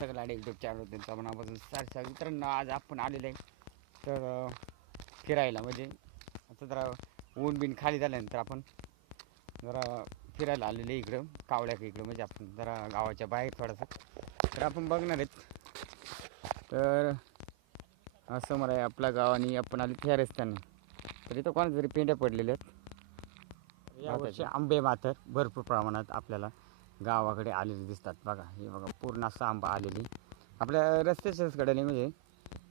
सगळं YouTube channel त्यांच्या मनापासून सारख्या मित्रांनो आज आपण आलेले आहे तर फिरायला म्हणजे आता जरा ऊन बिन खाली झाल्यानंतर आपण जरा फिरायला आलेले इकडं कावळ्याक इकडं म्हणजे आपण जरा गावाच्या बाहेर थोडंसं तर आपण बघणार आहेत तर असं मला आहे आपल्या गावाने आपण आले त्या रस्त्यानं तर इथं कोणाच्या तरी पेंड्या पडलेल्या आहेत यावर्षी आंबे मात्र भरपूर प्रमाणात आपल्याला गावाकडे आलेले दिसतात बघा हे बघा पूर्ण असं आंबा आलेली आपल्या रस्त्याच्याच कडेने म्हणजे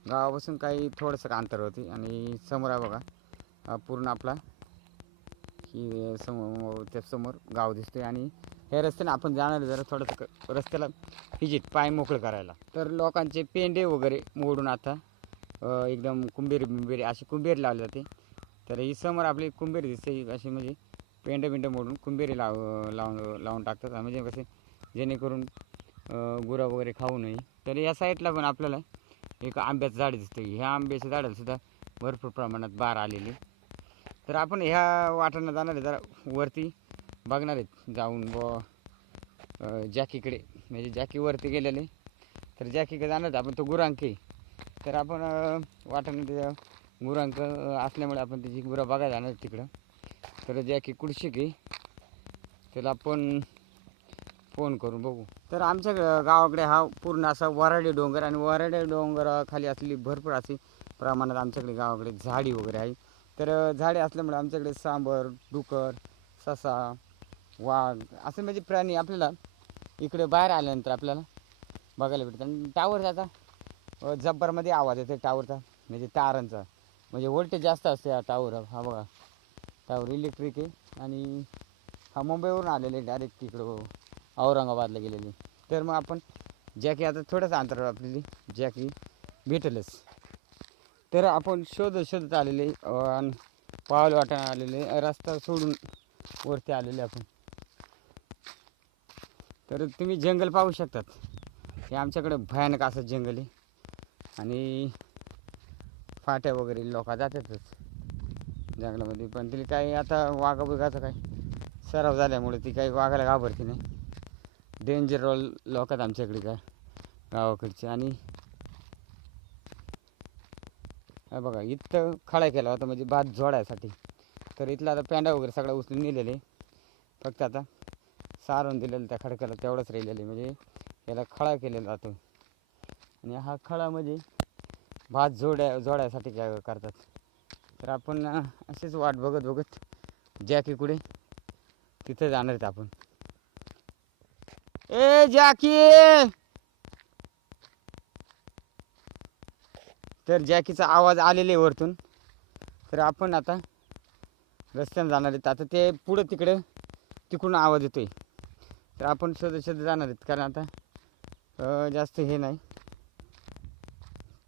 गावापासून काही थोडंसं अंतर होती आणि समोर आहे बघा पूर्ण आपला ही समोर त्या समोर गाव दिसतोय आणि ह्या रस्त्याने आपण जाणार जरा थोडंसं रस्त्याला फिजिट पाय मोकळं करायला तर लोकांचे पेंडे वगैरे मोडून आता एकदम कुंभेरी अशी कुंभेरी लावली जाते तर ही समोर आपली कुंभेरी दिसते अशी म्हणजे पेंडे मोडून कुंभेरी लावून टाकतात म्हणजे कसे जेणेकरून गुरं वगैरे खाऊ नये तर या साईडला पण आपल्याला एक आंब्याचं झाड दिसतं ह्या आंब्याच्या झाडाला सुद्धा भरपूर प्रमाणात बार आलेली तर आपण ह्या वाटांना जाणार आहे जरा वरती बघणार आहेत जाऊन जॅकीकडे म्हणजे जॅकी वरती गेलेले तर जॅकीकडे जाणार आपण तो गुरांक आहे तर आपण वाटांना गुरांक असल्यामुळे आपण त्याची गुरं बघायला जाणार तिकडं तर जॅकी कुडशिक आहे त्याला आपण फोन करून बघू तर आमच्या गावाकडे हा पूर्ण असा वराडे डोंगर आणि वराडे डोंगराखाली असलेली भरपूर अशी प्रमाणात आमच्याकडे गावाकडे झाडी वगैरे आहे तर झाडे असल्यामुळे आमच्याकडे सांबर डुकर ससा वाघ असं म्हणजे प्राणी आपल्याला इकडे बाहेर आल्यानंतर आपल्याला बघायला भेटतात आणि टावर आता जब्बरमध्ये आवाज येतो टावरचा म्हणजे तारांचा म्हणजे व्होल्टेज जास्त असते हा टावर हा बघा टावर इलेक्ट्रिक आहे आणि हा मुंबईवरून आलेले डायरेक्ट तिकडं औरंगाबादला गेलेले तर मग आपण जॅकी आता थोडंसं अंतरावर आपल्याला जॅकी भेटेलच तर आपण शोधत आलेले आणि पावलं वाटायला आलेले रस्ता सोडून वरती आलेले आपण तर तुम्ही जंगल पाहू शकतात हे आमच्याकडे भयानक असं जंगल आहे आणि फाट्या वगैरे लोक जातातच जंगलामध्ये पण तिला काही आता वाघा बिघाचा काही सराव झाल्यामुळे ती काही वाघाला घाबरते नाही डेंजर लोक आहेत आमच्याकडे काय गावाकडचे आणि हा बघा इथं खळा केला होता म्हणजे भात जोडायसाठी तर इथला आता पेंडा वगैरे सगळा उचलून नेलेले फक्त आता सारून दिलेलं त्या खडकाला तेवढंच राहिलेलं म्हणजे याला खळा केलेला जातो आणि हा खळा म्हणजे भात जोडायसाठी काय करतात तर आपण असेच वाट बघत जॅकी कुठे तिथे जाणार आहेत आपण ए जॅकी तर जॅकीचा आवाज आलेला आहे वरतून तर आपण आता रस्त्याने जाणार आहेत आता ते पुढं तिकडून आवाज येतोय तर आपण शोधत जाणार आहेत कारण आता जास्त हे नाही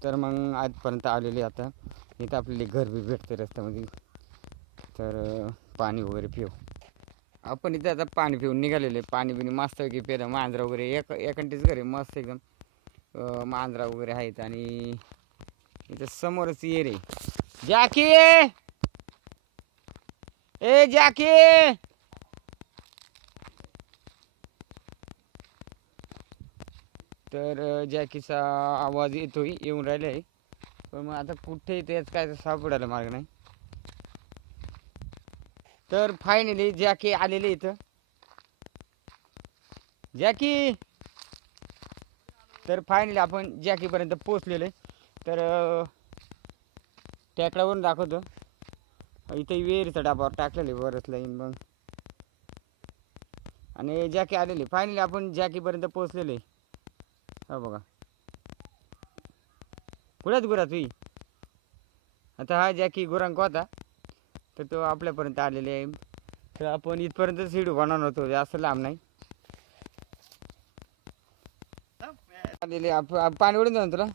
तर मग आजपर्यंत आलेले आता इथं आपल्याला घर बी भेटते रस्त्यामध्ये तर पाणी वगैरे पिऊ आपण इथं आता पाणी पिऊन निघालेले पाणी बिणी मस्त की पेलं मांजरा वगैरे एकांटीच घर आहे मस्त एकदम मांजरा वगैरे आहेत आणि इथं समोरच ये रे जॅकी ए जॅकी तर जॅकीचा आवाज येतोय येऊन राहिलाय पण मग आता कुठे तेच काय सापडायला मार्ग नाही तर फायनली जॅकी आलेले इथं जॅकी तर फायनली आपण जॅकीपर्यंत पोचलेलो आहे तर टेकडावरून दाखवतो इथं विहिरीचा डाबावर टाकलेले बरंच लाईन मग आणि जॅकी आलेली फायनली आपण जॅकीपर्यंत पोचलेले हा बघा कुठंच गुरा तुही आता हा जॅकी गुरांक होता तर तो आपल्यापर्यंत आलेले आहे तर आपण इथपर्यंत सीडू बनवणार होतो जास्त लांब नाही आलेले पाणी ओढून जाऊ तुला